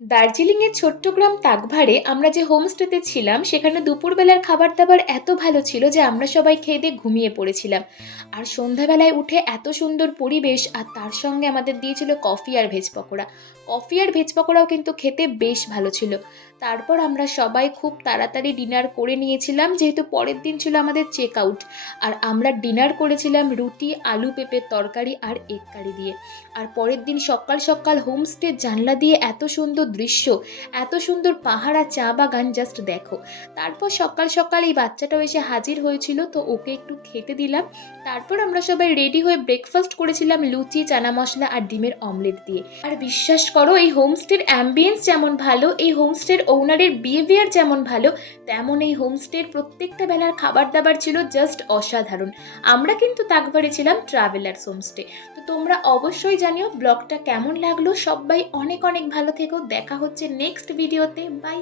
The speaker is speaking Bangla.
দার্জিলিংয়ের ছোট্ট গ্রাম তাকভারে আমরা যে হোমস্টেতে ছিলাম সেখানে দুপুরবেলার খাবার দাবার এত ভালো ছিল যে আমরা সবাই খেয়ে দিয়ে ঘুমিয়ে পড়েছিলাম। আর সন্ধ্যাবেলায় উঠে এত সুন্দর পরিবেশ, আর তার সঙ্গে আমাদের দিয়েছিল কফি আর ভেজ পকোড়া। কফি আর ভেজ পকোড়াও কিন্তু খেতে বেশ ভালো ছিল। তারপর আমরা সবাই খুব তাড়াতাড়ি ডিনার করে নিয়েছিলাম, যেহেতু পরের দিন ছিল আমাদের চেক আউট। আর আমরা ডিনার করেছিলাম রুটি, আলু পেঁপের তরকারি আর এগ কারি দিয়ে। আর পরের দিন সকাল সকাল হোমস্টের জানলা দিয়ে এত সুন্দর দৃশ্য, এত সুন্দর পাহাড় আর চা বাগান, জাস্ট দেখো। তারপর সকাল সকাল এই বাচ্চাটাও এসে হাজির হয়েছিল, তো ওকে একটু খেতে দিলাম। তারপর আমরা সবাই রেডি হয়ে ব্রেকফাস্ট করেছিলাম লুচি, চানা মশলা আর ডিমের অমলেট দিয়ে। আর বিশ্বাস করো, এই হোমস্টের অ্যাম্বিয়েন্স যেমন ভালো, এই হোমস্টের ওনারের বিহেভিয়ার যেমন ভালো, তেমন এই হোমস্টের প্রত্যেকটা বেলার খাবার দাবার ছিল জাস্ট অসাধারণ। আমরা কিন্তু তাকবারে ছিলাম ট্রাভেলার্স হোমস্টে। তো তোমরা অবশ্যই জানিও ব্লগটা কেমন লাগলো। সবাই অনেক অনেক ভালো থেকো, দেখা হচ্ছে নেক্সট ভিডিওতে। বাই।